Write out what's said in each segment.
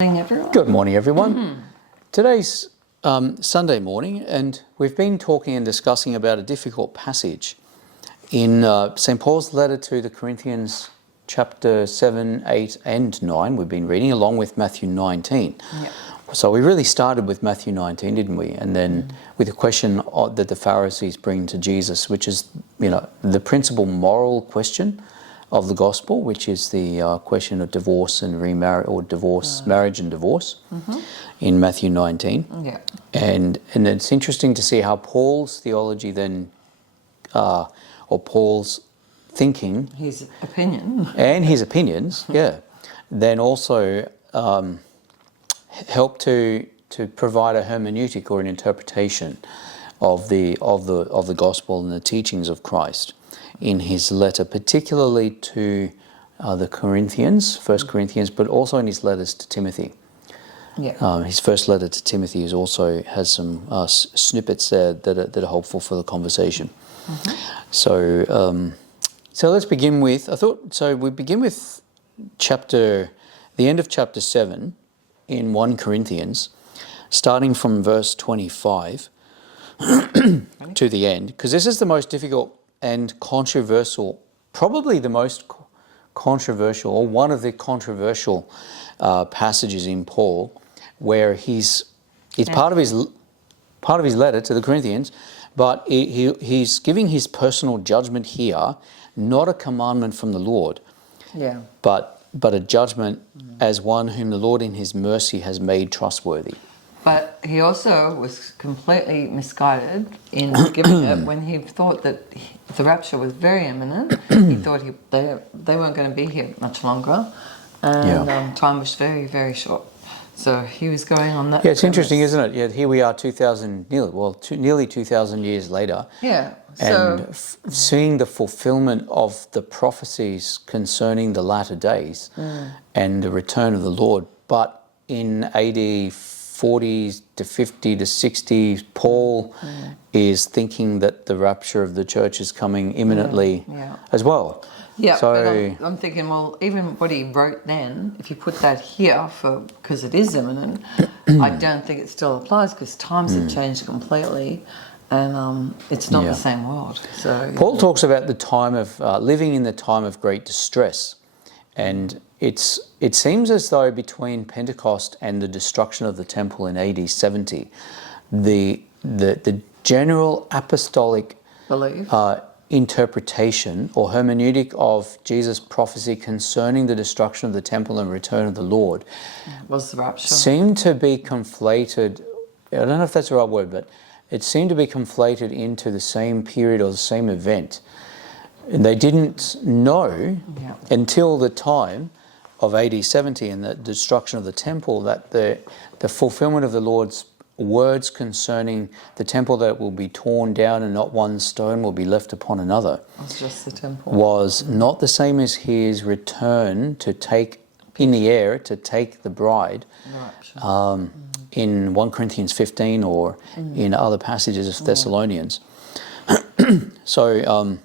Morning, everyone. Good morning, everyone. Today's Sunday morning, and we've been talking and discussing about a difficult passage in St. Paul's letter to the Corinthians, chapter 7, 8 and 9. We've been reading along with Matthew 19. Yep. So we really started with Matthew 19, didn't we? And then with a question that the Pharisees bring to Jesus, which is, the principal moral question of the gospel, which is the question of divorce and remarriage, or divorce, marriage and divorce, in Matthew 19. Yeah. And it's interesting to see how Paul's theology then, or Paul's thinking, His opinion. and his opinions, then also help to provide a hermeneutic or an interpretation of the gospel and the teachings of Christ in his letter, particularly to the Corinthians, 1 Corinthians, but also in his letters to Timothy. Yeah. His first letter to Timothy has some snippets there that are helpful for the conversation. So let's begin with, we begin with the end of chapter 7 in 1 Corinthians, starting from verse 25 to the end, because this is the most difficult and controversial, probably the most controversial, or one of the controversial passages in Paul, where it's part of his letter to the Corinthians, but he's giving his personal judgment here, not a commandment from the Lord, but a judgment as one whom the Lord in his mercy has made trustworthy. But he also was completely misguided in giving it when he thought that the rapture was very imminent. He thought they weren't going to be here much longer, and time was very, very short. So he was going on that. Yeah, it's interesting, isn't it? Yeah, here we are, nearly 2,000 years later. Yeah. And seeing the fulfillment of the prophecies concerning the latter days and the return of the Lord. But in AD 40 to 50 to 60, Paul is thinking that the rapture of the church is coming imminently as well. Yeah, so, but I'm thinking, well, even what he wrote then, if you put that here because it is imminent, I don't think it still applies because times have changed completely, and it's not the same world. So Paul talks about the time of living in the time of great distress, and it seems as though between Pentecost and the destruction of the temple in AD 70, the general apostolic belief. Interpretation or hermeneutic of Jesus' prophecy concerning the destruction of the temple and return of the Lord was the rapture. Seemed to be conflated. I don't know if that's the right word, but it seemed to be conflated into the same period or the same event. And they didn't know until the time of AD 70 and the destruction of the temple that the fulfillment of the Lord's words concerning the temple, that it will be torn down and not one stone will be left upon another, was just the temple, was not the same as his return to take in the air to take the bride in 1 Corinthians 15 or in other passages of Thessalonians. So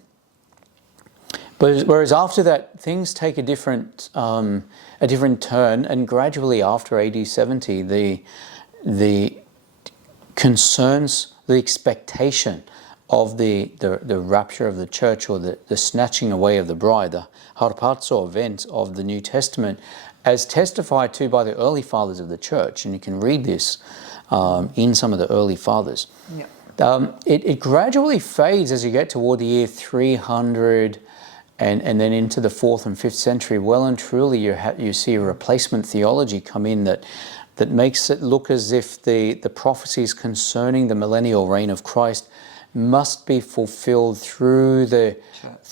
but whereas after that things take a different turn, and gradually after AD 70 the concerns, the expectation of the rapture of the church, or the snatching away of the bride, the harpazo event of the New Testament, as testified to by the early fathers of the church, and you can read this in some of the early fathers. It gradually fades as you get toward the year 300 and then into the 4th and 5th century. Well and truly you see a replacement theology come in that makes it look as if the prophecies concerning the millennial reign of Christ must be fulfilled through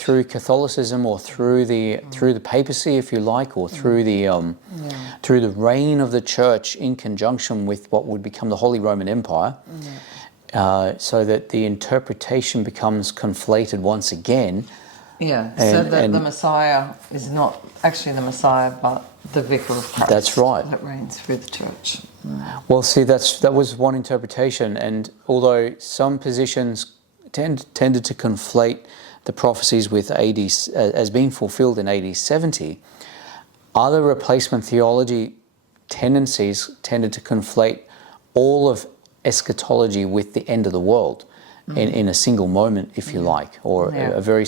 Catholicism, or through the papacy, if you like, or through the reign of the church in conjunction with what would become the Holy Roman Empire, so that the interpretation becomes conflated once again. So that the Messiah is not actually the Messiah, but the vicar of Christ. That's right. That reigns through the church. Well, see, that was one interpretation, and although some positions tended to conflate the prophecies with AD as being fulfilled in AD 70, other replacement theology tendencies tended to conflate all of eschatology with the end of the world in a single moment, if you like, or a very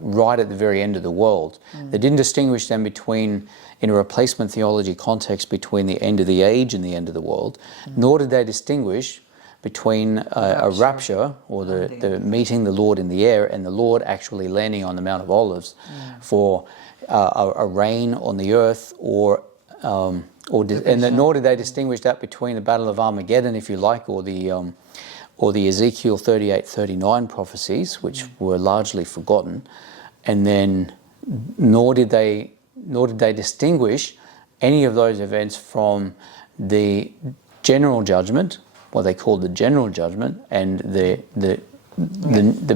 right at the very end of the world. They didn't distinguish them between, in a replacement theology context, between the end of the age and the end of the world, nor did they distinguish between a rapture or the meeting the Lord in the air and the Lord actually landing on the Mount of Olives for a reign on the earth, nor did they distinguish that between the Battle of Armageddon, if you like, or the Ezekiel 38-39 prophecies, which were largely forgotten, and then nor did they distinguish any of those events from the general judgment, what they called the general judgment, and the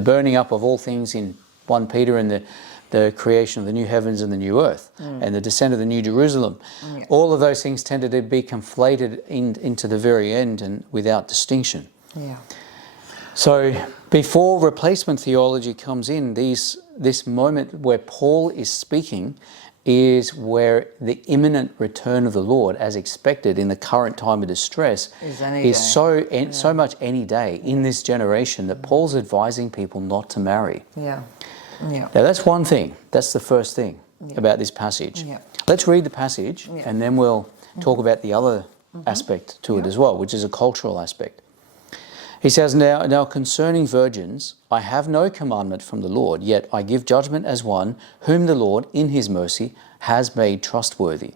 burning up of all things in 1 Peter, and the creation of the new heavens and the new earth, and the descent of the new Jerusalem. All of those things tended to be conflated into the very end and without distinction. Yeah. So before replacement theology comes in, this moment where Paul is speaking is where the imminent return of the Lord, as expected in the current time of distress, is so much any day in this generation that Paul's advising people not to marry. Yeah. Yeah. Now that's one thing. That's the first thing about this passage. Yeah. Let's read the passage and then we'll talk about the other aspect to it as well, which is a cultural aspect. He says, now concerning virgins, I have no commandment from the Lord, yet I give judgment as one whom the Lord, in his mercy, has made trustworthy.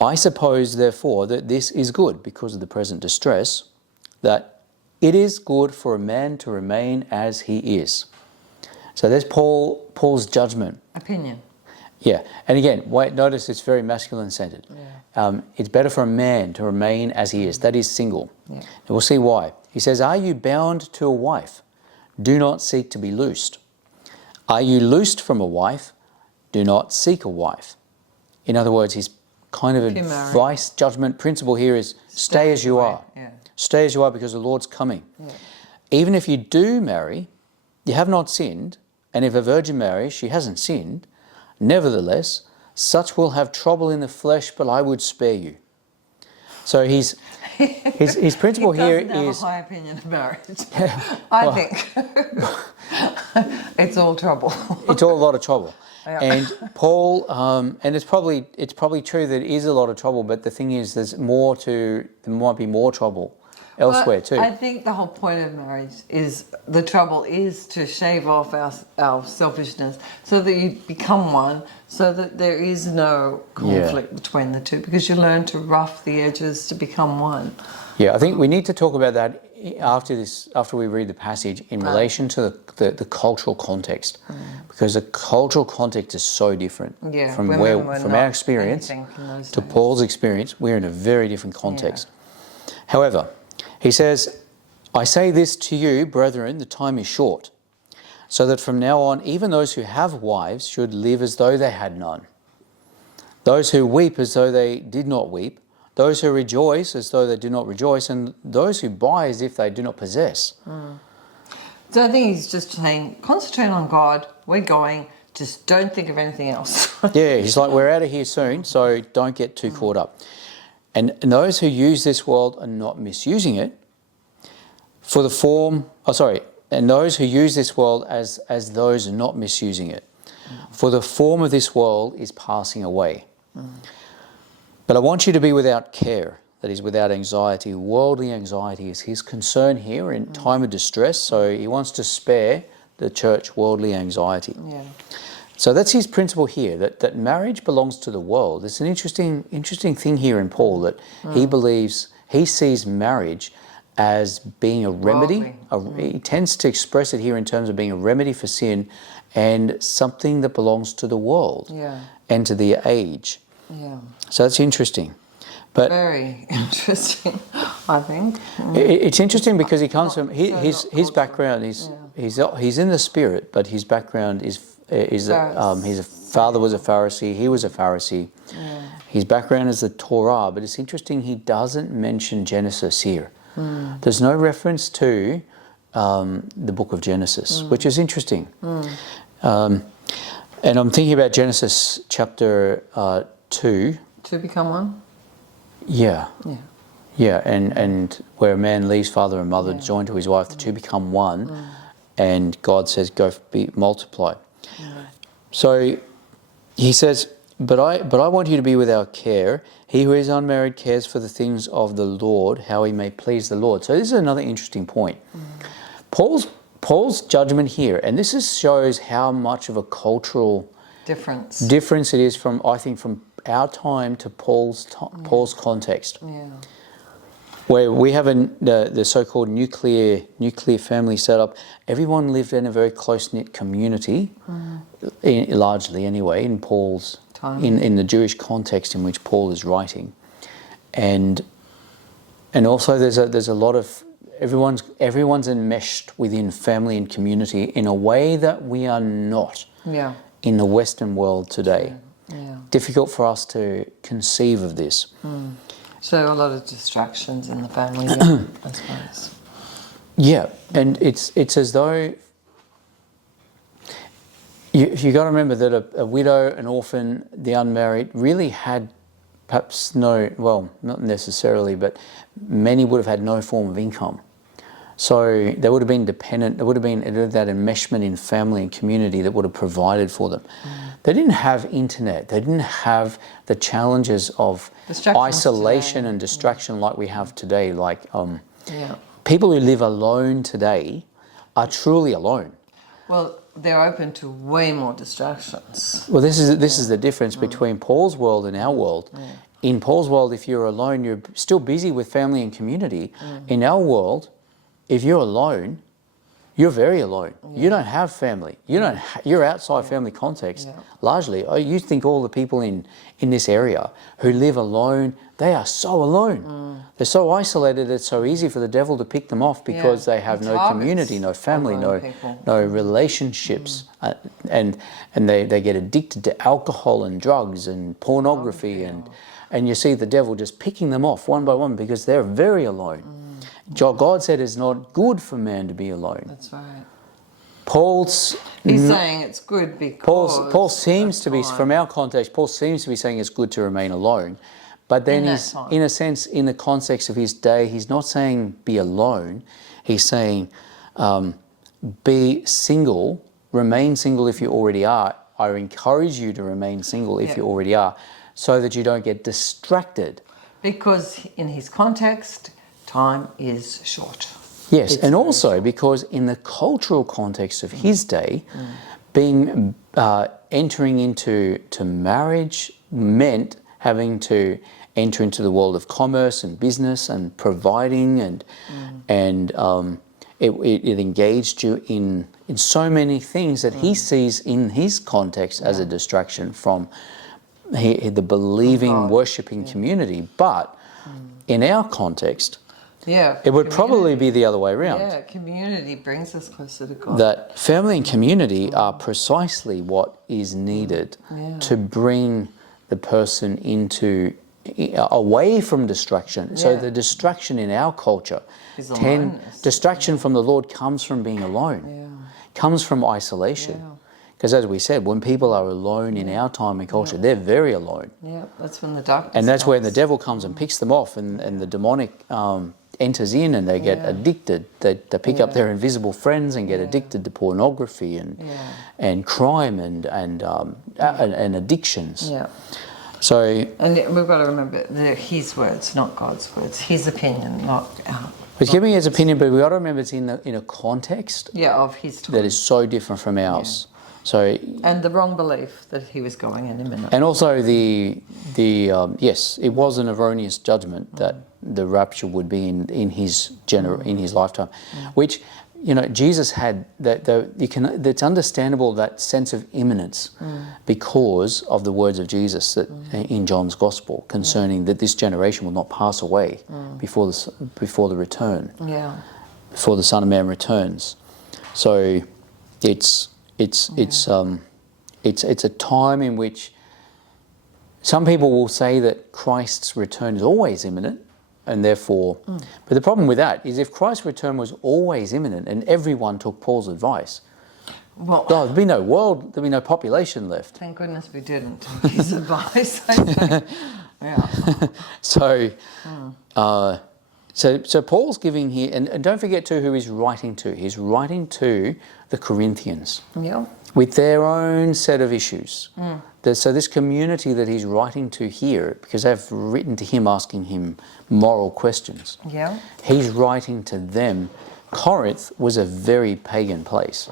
I suppose, therefore, that this is good because of the present distress, that it is good for a man to remain as he is. So there's Paul's judgment. Opinion. Yeah, and again, notice it's very masculine-centered. Yeah. It's better for a man to remain as he is, that is single. Yeah. And we'll see why. He says, are you bound to a wife? Do not seek to be loosed. Are you loosed from a wife? Do not seek a wife. In other words, his kind of advice, judgment, principle here is stay as you are. Yeah. Stay as you are because the Lord's coming. Yeah. Even if you do marry, you have not sinned, and if a virgin marries, she hasn't sinned. Nevertheless, such will have trouble in the flesh, but I would spare you. So his principle here is... He doesn't have a high opinion of marriage. I think. It's all trouble. It's all a lot of trouble. Yeah. And Paul, and it's probably true that it is a lot of trouble, but the thing is there might be more trouble elsewhere too. I think the whole point of marriage is the trouble is to shave off our selfishness so that you become one, so that there is no conflict between the two, because you learn to rough the edges to become one. Yeah, I think we need to talk about that after we read the passage in relation to the cultural context, because the cultural context is so different from our experience to Paul's experience. We're in a very different context. Yeah. However, he says, I say this to you, brethren, the time is short, so that from now on, even those who have wives should live as though they had none. Those who weep as though they did not weep, those who rejoice as though they do not rejoice, and those who buy as if they do not possess. So I think he's just saying, concentrate on God, we're going, just don't think of anything else. Yeah, he's like, we're out of here soon, so don't get too caught up. And those who use this world are not misusing it for the form, and those who use this world as those are not misusing it. For the form of this world is passing away. But I want you to be without care, that is, without anxiety. Worldly anxiety is his concern here in time of distress, so he wants to spare the church worldly anxiety. Yeah. So that's his principle here, that marriage belongs to the world. It's an interesting thing here in Paul, that he sees marriage as being a remedy. He tends to express it here in terms of being a remedy for sin and something that belongs to the world and to the age. Yeah. So that's interesting. But very interesting, I think. It's interesting because he comes from his background is he's in the spirit, but his background is his father was a Pharisee, he was a Pharisee. Yeah. His background is the Torah, but it's interesting he doesn't mention Genesis here. There's no reference to the book of Genesis, which is interesting. And I'm thinking about Genesis chapter 2. To become one? Yeah. Yeah. Yeah, and where a man leaves father and mother, joined to his wife, the two become one, and God says, "Go multiply." So he says, "But I want you to be without care. He who is unmarried cares for the things of the Lord, how he may please the Lord." So this is another interesting point. Paul's judgment here, and shows how much of a cultural difference it is from our time to Paul's context. Yeah. Where we have the so-called nuclear family setup, everyone lived in a very close-knit community, largely anyway, in Paul's time. In the Jewish context in which Paul is writing, and also there's a lot of everyone's enmeshed within family and community in a way that we are not in the Western world today. Yeah. Difficult for us to conceive of this. So a lot of distractions in the family, I suppose. Yeah, and it's as though you got to remember that a widow, an orphan, the unmarried really had perhaps not necessarily, but many would have had no form of income. So they would have been dependent. There would have been that enmeshment in family and community that would have provided for them. They didn't have internet. They didn't have the challenges of isolation and distraction like we have today. Like people who live alone today are truly alone. Well, they're open to way more distractions. Well, this is the difference between Paul's world and our world. In Paul's world, if you're alone, you're still busy with family and community. In our world, if you're alone, you're very alone. You don't have family. You're outside family context, largely. You think all the people in this area who live alone, they are so alone. They're so isolated, it's so easy for the devil to pick them off because they have no community, no family, no relationships. And they get addicted to alcohol and drugs and pornography. And you see the devil just picking them off one by one because they're very alone. God said it's not good for man to be alone. That's right. He's saying it's good because... Paul seems to be, from our context, Paul seems to be saying it's good to remain alone. But then he's, in a sense, in the context of his day, he's not saying be alone. He's saying be single, remain single if you already are. I encourage you to remain single if you already are, so that you don't get distracted. Because in his context, time is short. Yes, and also because in the cultural context of his day, being entering into marriage meant having to enter into the world of commerce and business and providing, and it engaged you in so many things that he sees in his context as a distraction from the believing, worshipping community. But in our context, it would probably be the other way around. Yeah, community brings us closer to God. That family and community are precisely what is needed to bring the person away from distraction. So the distraction in our culture, distraction from the Lord comes from being alone, comes from isolation. Because as we said, when people are alone in our time and culture, they're very alone. Yeah, that's when the darkness and that's when the devil comes and picks them off, and the demonic enters in, and they get addicted. They pick up their invisible friends and get addicted to pornography and crime and addictions. Yeah. So, and we've got to remember they're his words, not God's words. His opinion, not ours. He's giving his opinion, but we've got to remember it's in a context of his time that is so different from ours. So, and the wrong belief that he was going in imminent. And also yes, it was an erroneous judgment that the rapture would be in his lifetime, which Jesus had it's understandable, that sense of imminence because of the words of Jesus that in John's Gospel concerning that this generation will not pass away before the return, before the Son of Man returns. So it's a time in which some people will say that Christ's return is always imminent, and therefore, but the problem with that is if Christ's return was always imminent and everyone took Paul's advice, there'd be no world, there'd be no population left. Thank goodness we didn't take his advice. Yeah. So, so Paul's giving here, and don't forget too who he's writing to. He's writing to the Corinthians Yeah. with their own set of issues. So this community that he's writing to here, because they've written to him asking him moral questions, Yeah. he's writing to them. Corinth was a very pagan place,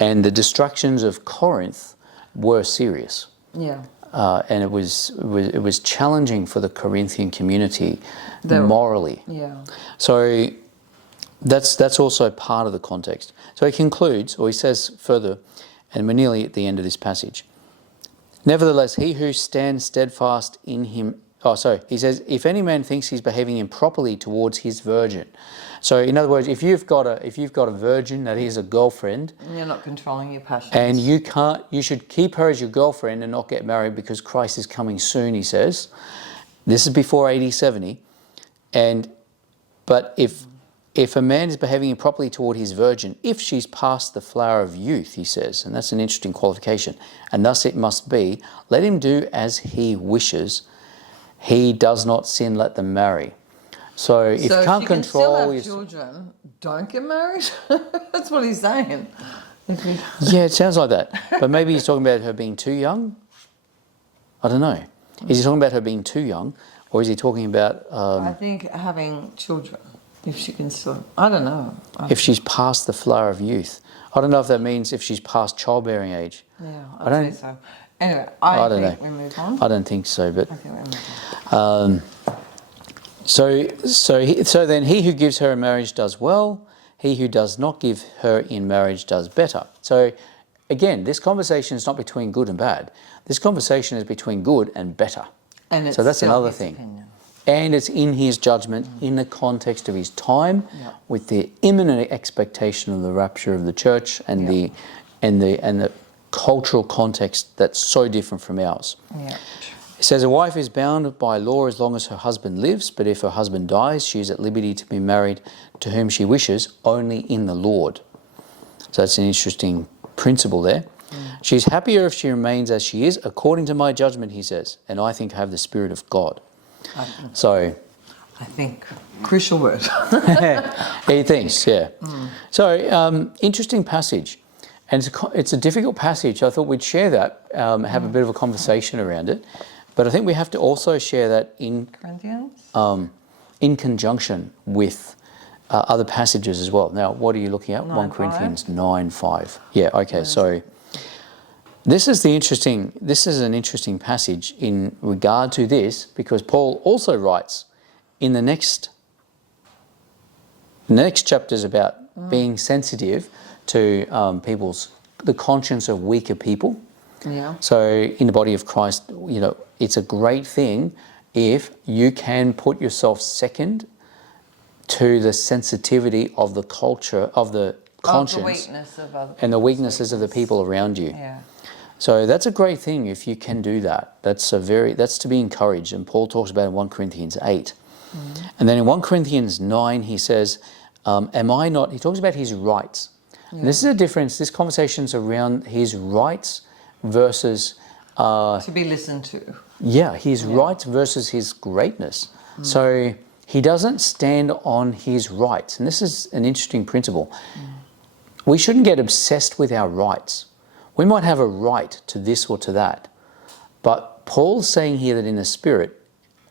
and the destructions of Corinth were serious. Yeah. And it was challenging for the Corinthian community morally. Yeah. So that's also part of the context. So he concludes, or he says further, and we're nearly at the end of this passage. Nevertheless, he who stands steadfast in him. He says, if any man thinks he's behaving improperly towards his virgin. So in other words, if you've got a virgin that is a girlfriend, You're not controlling your passions. and you should keep her as your girlfriend and not get married because Christ is coming soon, he says. This is before AD 70. But if a man is behaving improperly toward his virgin, if she's past the flower of youth, he says, and that's an interesting qualification, and thus it must be, let him do as he wishes. He does not sin, let them marry. So if you can't control your children, don't get married. That's what he's saying. Yeah, it sounds like that. But maybe he's talking about her being too young. I don't know. Is he talking about her being too young, or is he talking about I think having children, if she can still, I don't know. if she's past the flower of youth? I don't know if that means if she's past childbearing age. Yeah, I don't say so. Anyway, I don't think know. we move on. I don't think so, but I think we move on. So then he who gives her in marriage does well. He who does not give her in marriage does better. So again, this conversation is not between good and bad. This conversation is between good and better. And it's so that's still another his thing. opinion. And it's in his judgment, in the context of his time, with the imminent expectation of the rapture of the church and the cultural context that's so different from ours. Yeah. It says, a wife is bound by law as long as her husband lives, but if her husband dies, she is at liberty to be married to whom she wishes, only in the Lord. So that's an interesting principle there. She's happier if she remains as she is, according to my judgment, he says, and I think I have the Spirit of God. So I think crucial word. he thinks, yeah. So interesting passage. And it's a difficult passage. I thought we'd share that, have a bit of a conversation around it. But I think we have to also share that in Corinthians? In conjunction with other passages as well. Now, what are you looking at? 1 9:5. Corinthians 9:5. Yeah, okay. So this is an interesting passage in regard to this, because Paul also writes in the next chapters about being sensitive to the conscience of weaker people. Yeah. So in the body of Christ, it's a great thing if you can put yourself second to the sensitivity of the culture, of the conscience, the weakness of other and the weaknesses of the people around you. Yeah. So that's a great thing if you can do that. That's to be encouraged. And Paul talks about it in 1 Corinthians 8. And then in 1 Corinthians 9, he says, he talks about his rights. And this is a difference. This conversation's around his rights versus to be listened to. Yeah, his rights versus his greatness. So he doesn't stand on his rights. And this is an interesting principle. We shouldn't get obsessed with our rights. We might have a right to this or to that. But Paul's saying here that in the Spirit,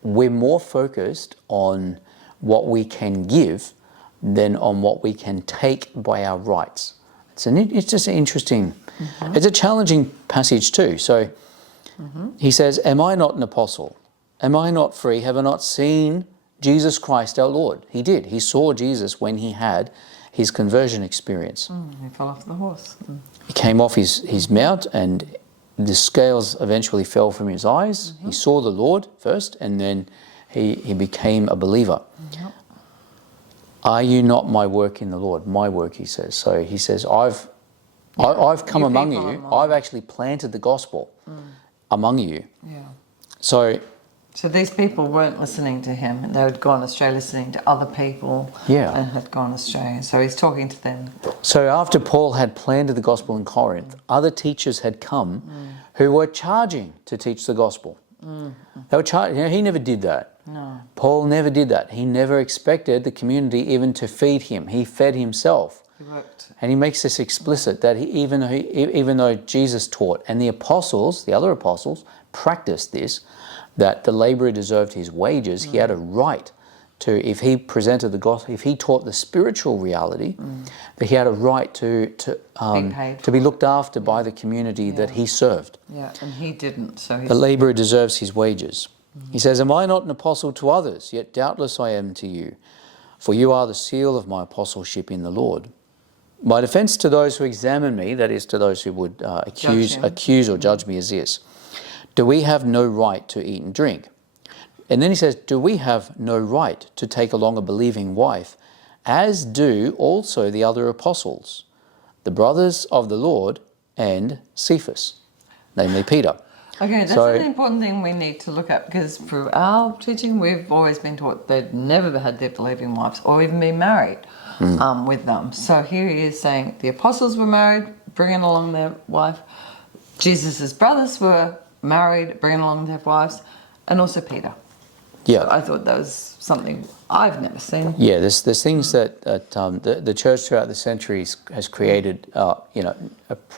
we're more focused on what we can give than on what we can take by our rights. It's just an interesting, it's a challenging passage too. So he says, am I not an apostle? Am I not free? Have I not seen Jesus Christ our Lord? He did. He saw Jesus when he had his conversion experience. He fell off the horse. He came off his mount and the scales eventually fell from his eyes. He saw the Lord first and then he became a believer. Are you not my work in the Lord? My work, he says. So he says, I've come among you. I've actually planted the gospel among you. Yeah. So these people weren't listening to him. They had gone astray listening to other people and had gone astray. So he's talking to them. So after Paul had planted the gospel in Corinth, other teachers had come who were charging to teach the gospel. They were charged. He never did that. No. Paul never did that. He never expected the community even to feed him. He fed himself. He worked. And he makes this explicit that even though Jesus taught, and the apostles, the other apostles, practiced this, that the laborer deserved his wages, he had a right to, if he presented the gospel, if he taught the spiritual reality, that he had a right to be looked after by the community that he served. Yeah, and he didn't. So the laborer deserves his wages. He says, "Am I not an apostle to others? Yet doubtless I am to you. For you are the seal of my apostleship in the Lord. My defense to those who examine me," that is to those who would accuse or judge me, is this: "Do we have no right to eat and drink?" And then he says, "Do we have no right to take along a believing wife, as do also the other apostles, the brothers of the Lord, and Cephas," namely Peter. Okay, that's an important thing we need to look at, because through our teaching, we've always been taught they'd never had their believing wives or even been married with them. So here he is saying the apostles were married, bringing along their wife. Jesus' brothers were married, bringing along their wives, and also Peter. Yeah, So I thought that was something I've never seen. Yeah, there's things that the church throughout the centuries has created,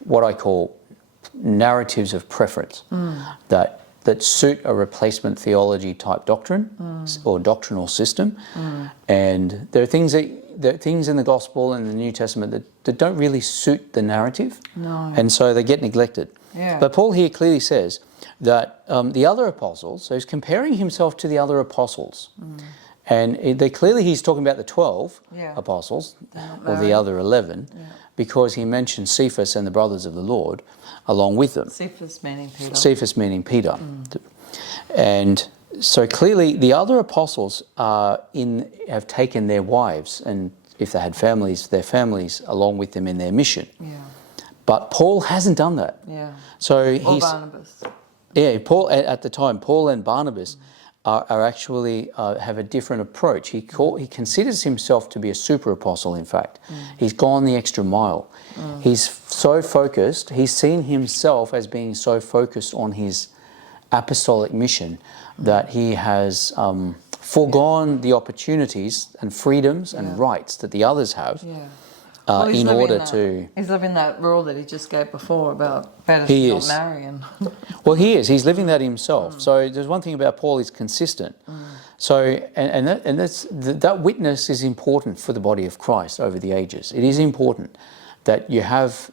what I call narratives of preference that suit a replacement theology type doctrine or doctrinal system, and there are things in the gospel and the New Testament that don't really suit the narrative, and so they get neglected. Yeah. But Paul here clearly says that the other apostles, so he's comparing himself to the other apostles, and he's talking about the 12 apostles or the other 11, because he mentions Cephas and the brothers of the Lord along with them. Cephas meaning Peter. Cephas meaning Peter. And so clearly the other apostles have taken their wives, and if they had families, their families along with them in their mission. Yeah. But Paul hasn't done that. Yeah. So or Barnabas. Yeah, Paul at the time, Paul and Barnabas are actually have a different approach. He considers himself to be a super apostle. In fact, he's gone the extra mile. He's so focused. He's seen himself as being so focused on his apostolic mission that he has foregone the opportunities and freedoms and rights that the others have. Yeah. In order to... He's living that rule that he just gave before about better to not marry him. Well, he is. He's living that himself. So there's one thing about Paul, he's consistent. So, and that witness is important for the body of Christ over the ages. It is important that you have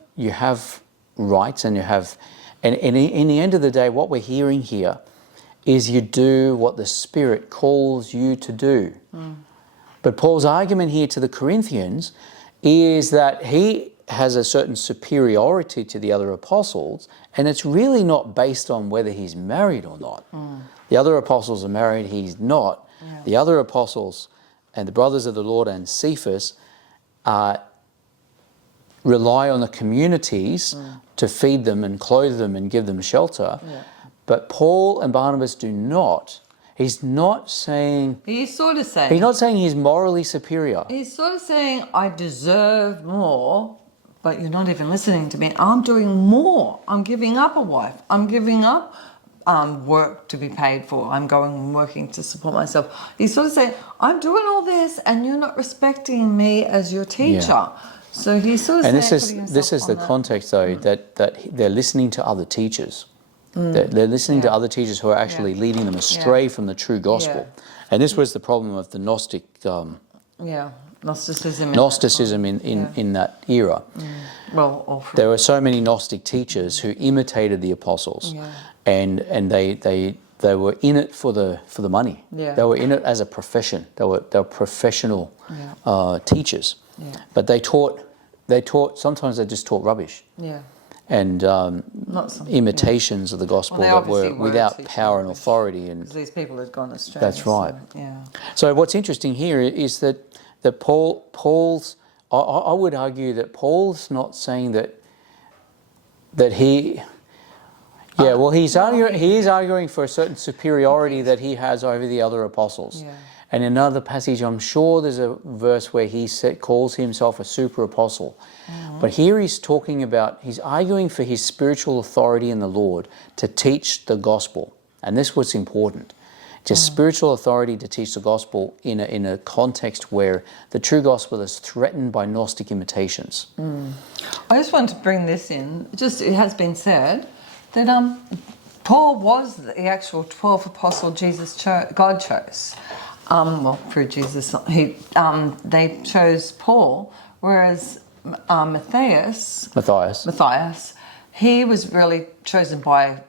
rights and you have... And in the end of the day, what we're hearing here is you do what the Spirit calls you to do. But Paul's argument here to the Corinthians is that he has a certain superiority to the other apostles, and it's really not based on whether he's married or not. The other apostles are married, he's not. Yeah. The other apostles and the brothers of the Lord and Cephas rely on the communities to feed them and clothe them and give them shelter. Yeah. But Paul and Barnabas do not. He's not saying... He's sort of saying... He's not saying he's morally superior. He's sort of saying, I deserve more, but you're not even listening to me. I'm doing more. I'm giving up a wife. I'm giving up work to be paid for. I'm going and working to support myself. He's sort of saying, I'm doing all this and you're not respecting me as your teacher. Yeah. So he's sort of and saying... this is the context, though, that they're listening to other teachers. They're listening to other teachers who are actually leading them astray from the true gospel. And this was the problem of the Gnostic... Gnosticism in that era. Well, there were so many Gnostic teachers who imitated the apostles, and they were in it for the money. Yeah. They were in it as a profession. They were professional teachers, but they taught. Sometimes they just taught rubbish. Yeah. And imitations of the gospel that were without power and authority. And these people had gone astray. That's right. So what's interesting here is that Paul's... I would argue that Paul's not saying that he... Yeah, well, he is arguing for a certain superiority that he has over the other apostles. Yeah. And in another passage, I'm sure there's a verse where he calls himself a super apostle. But here he's arguing for his spiritual authority in the Lord to teach the gospel. and this was important, just spiritual authority to teach the gospel in a context where the true gospel is threatened by Gnostic imitations. I just want to bring this in. Just it has been said that Paul was the actual 12 apostle God chose. Well, through Jesus, they chose Paul, whereas Matthias, he was really chosen by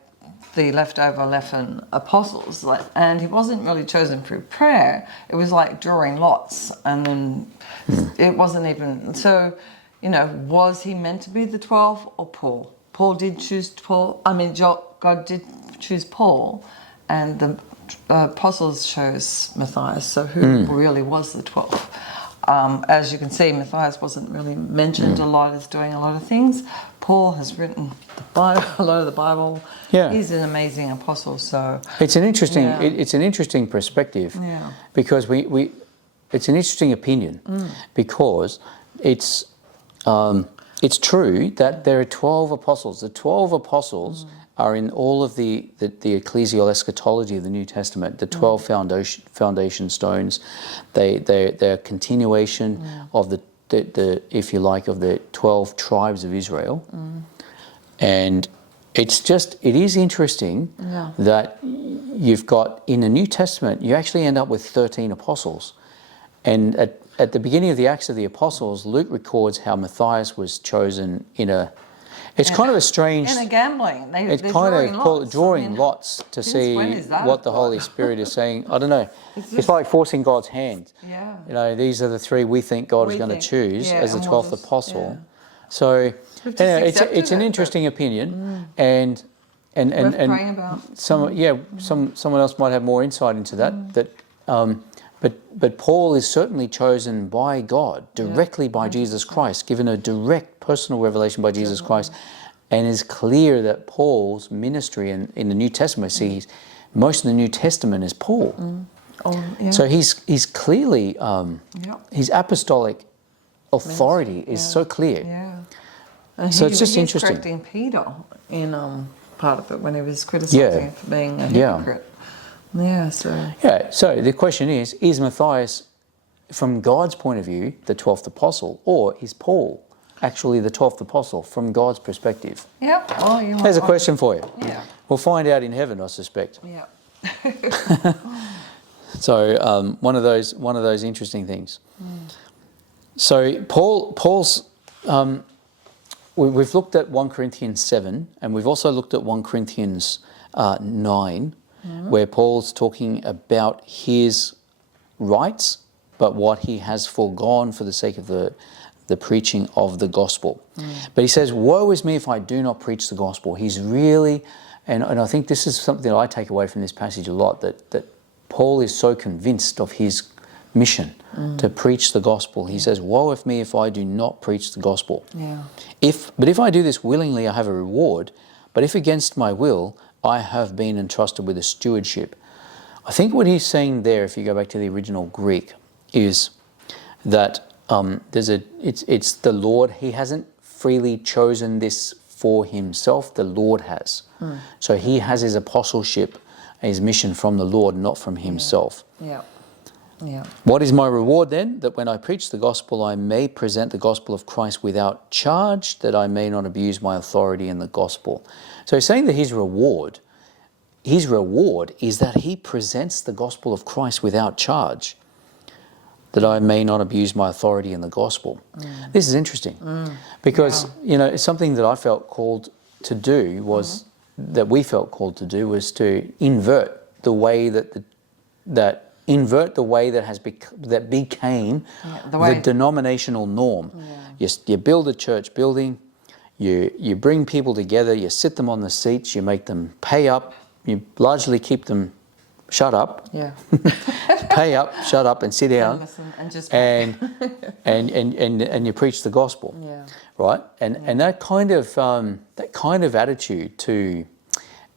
the leftover 11 apostles, and he wasn't really chosen through prayer. It was like drawing lots, and then it wasn't even so. Was he meant to be the 12 or Paul? Paul did choose Paul. God did choose Paul, and the apostles chose Matthias. So who really was the 12? As you can see, Matthias wasn't really mentioned a lot as doing a lot of things. Paul has written the Bible, a lot of the Bible. Yeah. He's an amazing apostle. So it's an interesting it's an interesting perspective, because it's an interesting opinion, because it's true that there are 12 apostles. The 12 apostles are in all of the ecclesial eschatology of the New Testament, the 12 foundation stones. They're a continuation of the if you like, of the 12 tribes of Israel. And it is interesting that you've got, in the New Testament, you actually end up with 13 apostles. And at the beginning of the Acts of the Apostles, Luke records how Matthias was chosen it's kind of a strange... In a gambling. It's kind of drawing lots to see what the Holy Spirit is saying. I don't know. It's like forcing God's hand. Yeah. These are the three we think God is going to choose as the 12th apostle. So, it's an interesting opinion, and praying about. Someone else might have more insight into that. But Paul is certainly chosen by God, directly by Jesus Christ, given a direct personal revelation by Jesus Christ, and it's clear that Paul's ministry in the New Testament, most of the New Testament is Paul. So he's clearly his apostolic authority is so clear. And so it's just interesting. Correcting Peter in part of it when he was criticizing him for being a hypocrite. So the question is Matthias, from God's point of view, the 12th apostle, or is Paul actually the 12th apostle from God's perspective? There's a question for you. We'll find out in heaven, I suspect. So one of those interesting things. So Paul's we've looked at 1 Corinthians 7, and we've also looked at 1 Corinthians 9, where Paul's talking about his rights, but what he has foregone for the sake of the preaching of the gospel. But he says, woe is me if I do not preach the gospel. He's really, and I think this is something that I take away from this passage a lot, that Paul is so convinced of his mission to preach the gospel. He says, woe is me if I do not preach the gospel. But if I do this willingly, I have a reward. But if against my will, I have been entrusted with a stewardship. I think what he's saying there, if you go back to the original Greek, is that it's the Lord. He hasn't freely chosen this for himself. The Lord has. So he has his apostleship, his mission from the Lord, not from himself. What is my reward then? That when I preach the gospel, I may present the gospel of Christ without charge, that I may not abuse my authority in the gospel. So he's saying that his reward is that he presents the gospel of Christ without charge, that I may not abuse my authority in the gospel. This is interesting because, it's something that I felt called to do was, that we felt called to do was to invert the way that became the denominational norm. You build a church building, you bring people together, you sit them on the seats, you make them pay up, you largely keep them shut up. Pay up, shut up, and sit down, and you preach the gospel, right? And that kind of attitude to,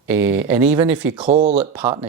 and even if you call it partnership.